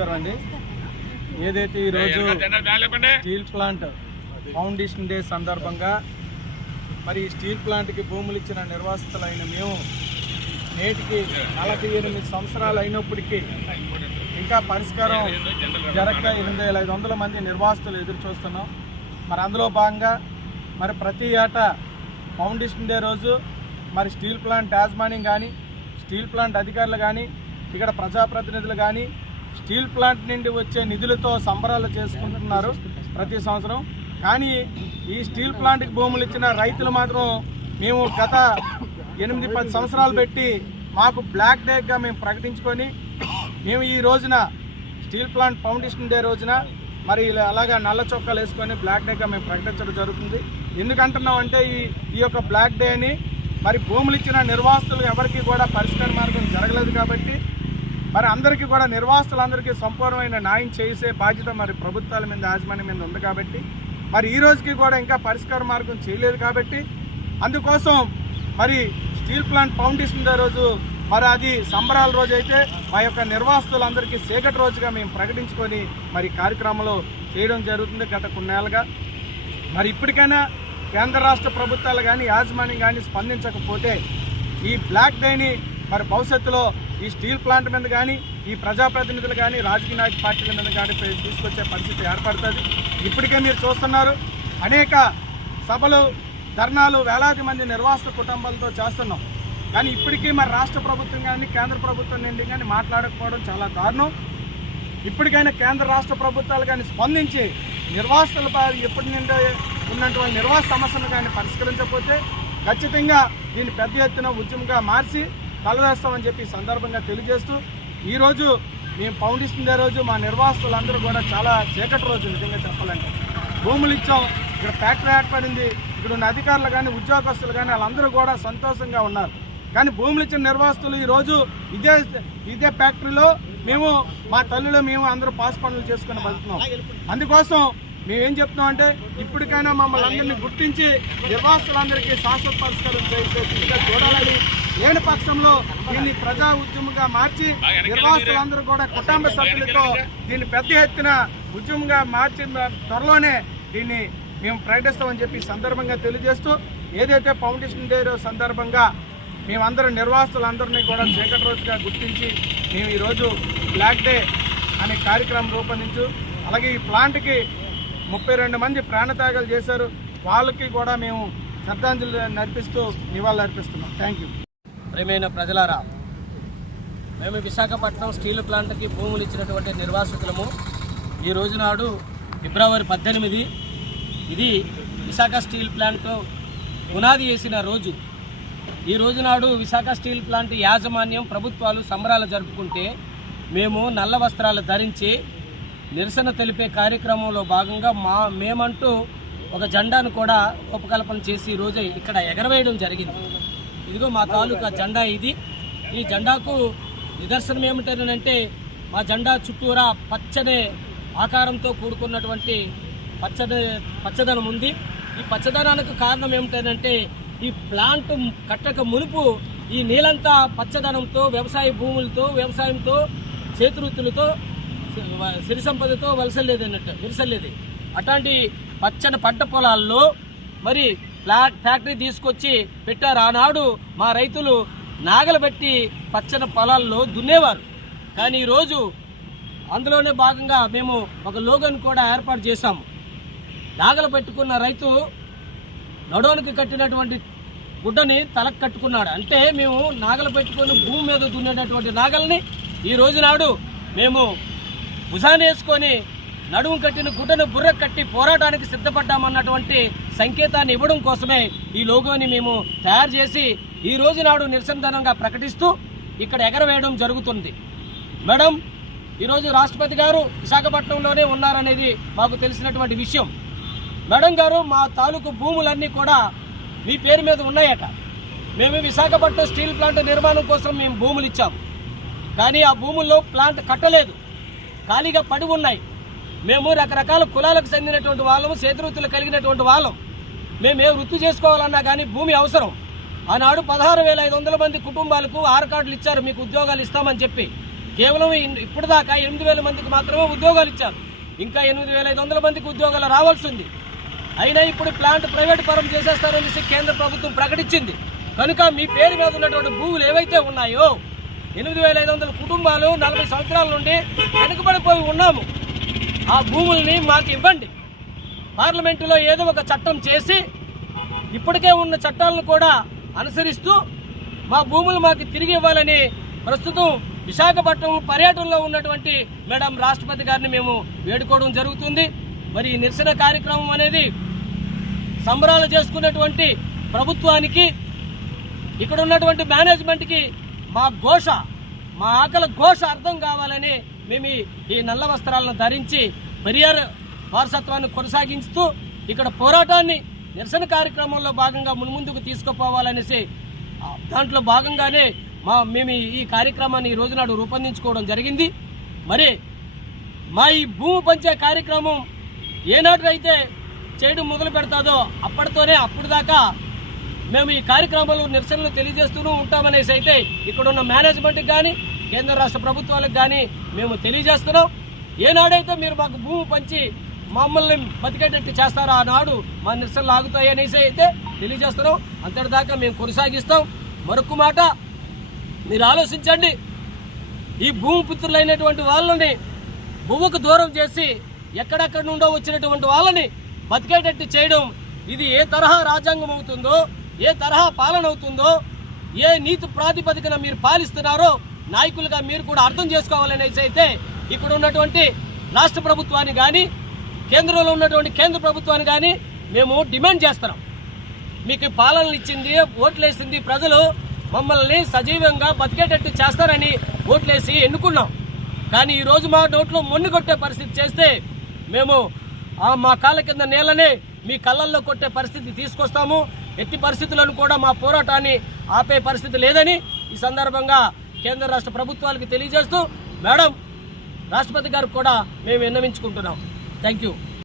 నమస్కారం అండి. ఏదైతే ఈరోజు స్టీల్ ప్లాంట్ ఫౌండేషన్ డే సందర్భంగా మరి స్టీల్ ప్లాంట్కి భూములు ఇచ్చిన నిర్వాసితులైన మేము నేటికి 48 సంవత్సరాలు అయినప్పటికీ ఇంకా పరిష్కారం జరగక 8500 మంది నిర్వాసితులు ఎదురు చూస్తున్నాం. మరి అందులో భాగంగా మరి ప్రతి ఏటా ఫౌండేషన్ డే రోజు మరి స్టీల్ ప్లాంట్ యాజమాన్యం కానీ స్టీల్ ప్లాంట్ అధికారులు కానీ ఇక్కడ ప్రజాప్రతినిధులు కానీ స్టీల్ ప్లాంట్ నుండి వచ్చే నిధులతో సంబరాలు చేసుకుంటున్నారు ప్రతి సంవత్సరం. కానీ ఈ స్టీల్ ప్లాంట్కి భూములు ఇచ్చిన రైతులు మాత్రం మేము గత 8-10 సంవత్సరాలు పెట్టి మాకు బ్లాక్ డేగా మేము ప్రకటించుకొని మేము ఈ రోజున స్టీల్ ప్లాంట్ ఫౌండేషన్ డే రోజున మరి అలాగా నల్ల చొక్కాలు వేసుకొని బ్లాక్ డేగా మేము ప్రకటించడం జరుగుతుంది. ఎందుకంటున్నాం అంటే ఈ యొక్క బ్లాక్ డే అని మరి భూములు ఇచ్చిన నిర్వాసితులు ఎవరికి కూడా పరిష్కార మార్గం జరగలేదు కాబట్టి మరి అందరికీ కూడా నిర్వాసితులందరికీ సంపూర్ణమైన న్యాయం చేసే బాధ్యత మరి ప్రభుత్వాల మీద యాజమాన్యం మీద ఉంది కాబట్టి మరి ఈ రోజుకి కూడా ఇంకా పరిష్కార మార్గం చేయలేదు కాబట్టి అందుకోసం మరి స్టీల్ ప్లాంట్ ఫౌండేషన్ డే రోజు మరి అది సంబరాల రోజు అయితే మా యొక్క నిర్వాసితులందరికీ చీకటి రోజుగా మేము ప్రకటించుకొని మరి కార్యక్రమంలో చేయడం జరుగుతుంది గత కొన్నేళ్ళుగా. మరి ఇప్పటికైనా కేంద్ర రాష్ట్ర ప్రభుత్వాలు కానీ యాజమాన్యం కానీ స్పందించకపోతే ఈ బ్లాక్ డేని మరి భవిష్యత్తులో ఈ స్టీల్ ప్లాంట్ మీద కానీ ఈ ప్రజాప్రతినిధులు కానీ రాజకీయ నాయక పార్టీల మీద కానీ తీసుకొచ్చే పరిస్థితి ఏర్పడుతుంది. ఇప్పటికే మీరు చూస్తున్నారు అనేక సభలు ధర్నాలు వేలాది మంది నిర్వాసిత కుటుంబాలతో చేస్తున్నాం. కానీ ఇప్పటికీ మరి రాష్ట్ర ప్రభుత్వం కానీ కేంద్ర ప్రభుత్వం నుండి కానీ మాట్లాడకపోవడం చాలా దారుణం. ఇప్పటికైనా కేంద్ర రాష్ట్ర ప్రభుత్వాలు కానీ స్పందించి నిర్వాసితులపై ఎప్పటి నుండి ఉన్నటువంటి నిర్వాస సమస్యను కానీ పరిష్కరించకపోతే ఖచ్చితంగా దీన్ని పెద్ద ఎత్తున ఉద్యమంగా మార్చి కలవేస్తామని చెప్పి సందర్భంగా తెలియజేస్తూ ఈరోజు మేము ఫౌండేషన్ డే రోజు మా నిర్వాసితులందరూ కూడా చాలా చీకటి రోజు నిజంగా చెప్పాలంటే. భూములు ఇచ్చాం, ఇక్కడ ఫ్యాక్టరీ ఏర్పడింది, ఇక్కడ ఉన్న అధికారులు కానీ ఉద్యోగస్తులు కానీ వాళ్ళందరూ కూడా సంతోషంగా ఉన్నారు. కానీ భూములు ఇచ్చిన నిర్వాసితులు ఈరోజు ఇదే ఫ్యాక్టరీలో మేము మా తల్లులు మేము అందరూ పాస్ పనులు చేసుకుని బతుకుతున్నాం. అందుకోసం మేమేం చెప్తున్నాం అంటే ఇప్పటికైనా మమ్మల్ని అందరినీ గుర్తించి నిర్వాసితులందరికీ శాశ్వత పరిష్కారం చూడాలని, లేని పక్షంలో దీన్ని ప్రజా ఉద్యమంగా మార్చి నిర్వాసితులందరూ కూడా కుటుంబ సభ్యులతో దీన్ని పెద్ద ఎత్తున ఉద్యమంగా మార్చిన త్వరలోనే దీన్ని మేము ప్రకటిస్తామని చెప్పి సందర్భంగా తెలియజేస్తూ ఏదైతే ఫౌండేషన్ డే సందర్భంగా మేమందరం నిర్వాసితులందరినీ కూడా చీకటి రోజుగా గుర్తించి మేము ఈరోజు బ్లాక్ డే అనే కార్యక్రమం రూపొందించు అలాగే ఈ ప్లాంట్కి 32 మంది ప్రాణత్యాగాలు చేశారు. వాళ్ళకి కూడా మేము శ్రద్ధాంజలి నర్పిస్తూ నివాళులు అర్పిస్తున్నాం. Thank you. ప్రియమైన ప్రజలారా, మేము విశాఖపట్నం స్టీల్ ప్లాంట్కి భూములు ఇచ్చినటువంటి నిర్వాసితులము. ఈ రోజు నాడు ఫిబ్రవరి 18 ఇది విశాఖ స్టీల్ ప్లాంట్ పునాది వేసిన రోజు. ఈ రోజు నాడు విశాఖ స్టీల్ ప్లాంట్ యాజమాన్యం ప్రభుత్వాలు సంబరాలు జరుపుకుంటే మేము నల్ల వస్త్రాలు ధరించి నిరసన తెలిపే కార్యక్రమంలో భాగంగా మేమంటూ ఒక జెండాను కూడా రూపకల్పన చేసి ఈరోజు ఇక్కడ ఎగరవేయడం జరిగింది. ఇదిగో మా తాలూకా జెండా ఇది. ఈ జెండాకు నిదర్శనం ఏమిటంటే మా జెండా చుట్టూరా పచ్చని ఆకారంతో కూడుకున్నటువంటి పచ్చదనం ఉంది. ఈ పచ్చదనానికి కారణం ఏమిటంటే ఈ ప్లాంట్ కట్టక మునుపు ఈ నీలంతా పచ్చదనంతో వ్యవసాయ భూములతో వ్యవసాయంతో చేతివృత్తులతో సిరి సంపదతో విరసలేదు. అట్లాంటి పచ్చని పంట పొలాల్లో మరి ఫ్యాక్టరీ తీసుకొచ్చి పెట్టారు. ఆనాడు మా రైతులు నాగలు పెట్టి పచ్చని పొలాల్లో దున్నేవారు. కానీ ఈరోజు అందులోనే భాగంగా మేము ఒక లోగోను కూడా ఏర్పాటు చేశాము. నాగలు పెట్టుకున్న రైతు నడోనికి కట్టినటువంటి గుడ్డని తలకు కట్టుకున్నాడు. అంటే మేము నాగలు పెట్టుకొని భూమి మీద దున్నేటటువంటి నాగల్ని ఈ రోజు నాడు మేము భుజాన్ని వేసుకొని నడుము కట్టిన గుడ్డను బుర్ర కట్టి పోరాటానికి సిద్ధపడ్డామన్నటువంటి సంకేతాన్ని ఇవ్వడం కోసమే ఈ లోగోని మేము తయారు చేసి ఈ రోజు నాడు నిరసనదనంగా ప్రకటిస్తూ ఇక్కడ ఎగరవేయడం జరుగుతుంది. మేడం, ఈరోజు రాష్ట్రపతి గారు విశాఖపట్నంలోనే ఉన్నారనేది మాకు తెలిసినటువంటి విషయం. మేడం గారు, మా తాలూకు భూములన్నీ కూడా మీ పేరు మీద ఉన్నాయట. మేము విశాఖపట్నం స్టీల్ ప్లాంట్ నిర్మాణం కోసం మేము భూములు ఇచ్చాము. కానీ ఆ భూముల్లో ప్లాంట్ కట్టలేదు, ఖాళీగా పడి ఉన్నాయి. మేము రకరకాల కులాలకు చెందినటువంటి వాళ్ళము, చేతివృత్తులు కలిగినటువంటి వాళ్ళం. మేము ఏ వృత్తి చేసుకోవాలన్నా కానీ భూమి అవసరం. ఆనాడు 16,500 మంది కుటుంబాలకు 6 కార్డులు ఇచ్చారు, మీకు ఉద్యోగాలు ఇస్తామని చెప్పి. కేవలం ఇప్పటిదాకా 8,000 మందికి మాత్రమే ఉద్యోగాలు ఇచ్చారు. ఇంకా 8,500 మందికి ఉద్యోగాలు రావాల్సి ఉంది. అయినా ఇప్పుడు ప్లాంట్ ప్రైవేట్ పరం చేసేస్తారనేసి కేంద్ర ప్రభుత్వం ప్రకటించింది. కనుక మీ పేరు మీద ఉన్నటువంటి భూములు ఏవైతే ఉన్నాయో 8,500 కుటుంబాలు 40 సంవత్సరాల నుండి వెనుకబడిపోయి ఉన్నాము. ఆ భూముల్ని మాకు ఇవ్వండి. పార్లమెంటులో ఏదో ఒక చట్టం చేసి ఇప్పటికే ఉన్న చట్టాలను కూడా అనుసరిస్తూ మా భూములు మాకు తిరిగి ఇవ్వాలని ప్రస్తుతం విశాఖపట్నం పర్యటనలో ఉన్నటువంటి మేడం రాష్ట్రపతి గారిని మేము వేడుకోవడం జరుగుతుంది. మరి ఈ నిరసన కార్యక్రమం అనేది సంబరాలు చేసుకున్నటువంటి ప్రభుత్వానికి, ఇక్కడ ఉన్నటువంటి మేనేజ్మెంట్కి మా ఘోష, మా ఆకలి ఘోష అర్థం కావాలని మేము ఈ నల్ల వస్త్రాలను ధరించి పెరియార్ వారసత్వాన్ని కొనసాగిస్తూ ఇక్కడ పోరాటాన్ని నిరసన కార్యక్రమంలో భాగంగా మున్ముందుకు తీసుకుపోవాలనేసి దాంట్లో భాగంగానే మేము ఈ కార్యక్రమాన్ని ఈ రోజు నాడు రూపొందించుకోవడం జరిగింది. మరి మా ఈ భూమి పంచే కార్యక్రమం ఏనాటికైతే చేయడం మొదలు పెడతాదో అప్పుడు దాకా మేము ఈ కార్యక్రమంలో నిరసనలు తెలియజేస్తూనే ఉంటామనేసి అయితే ఇక్కడున్న మేనేజ్మెంట్కి కానీ కేంద్ర రాష్ట్ర ప్రభుత్వాలకు కానీ మేము తెలియజేస్తున్నాం. ఏనాడైతే మీరు మాకు భూమి పంచి మమ్మల్ని బతికేటట్టు చేస్తారో ఆనాడు మా నిరసనలు ఆగుతాయి అనేసి అయితే తెలియజేస్తున్నాం. అంతటిదాకా మేము కొనసాగిస్తాం. మరొక మాట మీరు ఆలోచించండి. ఈ భూమి పుత్రులైనటువంటి వాళ్ళని భూమికి దూరం చేసి ఎక్కడెక్కడి నుండో వచ్చినటువంటి వాళ్ళని బతికేటట్టు చేయడం ఇది ఏ తరహా రాజ్యాంగం అవుతుందో, ఏ తరహా పాలన అవుతుందో, ఏ నీతి ప్రాతిపదికన మీరు పాలిస్తున్నారో నాయకులుగా మీరు కూడా అర్థం చేసుకోవాలనేసి అయితే ఇక్కడ ఉన్నటువంటి రాష్ట్ర ప్రభుత్వాన్ని కానీ కేంద్రంలో ఉన్నటువంటి కేంద్ర ప్రభుత్వాన్ని కానీ మేము డిమాండ్ చేస్తున్నాం. మీకు పాలనలు ఇచ్చింది, ఓట్లేసింది ప్రజలు, మమ్మల్ని సజీవంగా బతికేటట్టు చేస్తారని ఓట్లేసి ఎన్నుకున్నాం. కానీ ఈరోజు మా నోట్లో మొన్ను కొట్టే పరిస్థితి చేస్తే మేము మా కాళ్ళ కింద నేలనే మీ కళ్ళల్లో కొట్టే పరిస్థితి తీసుకొస్తాము. ఎట్టి పరిస్థితులను కూడా మా పోరాటాన్ని ఆపే పరిస్థితి లేదని ఈ సందర్భంగా కేంద్ర రాష్ట్ర ప్రభుత్వాలకు తెలియజేస్తూ మేడం రాష్ట్రపతి గారికి కూడా మేము విన్నవించుకుంటున్నాం. Thank you.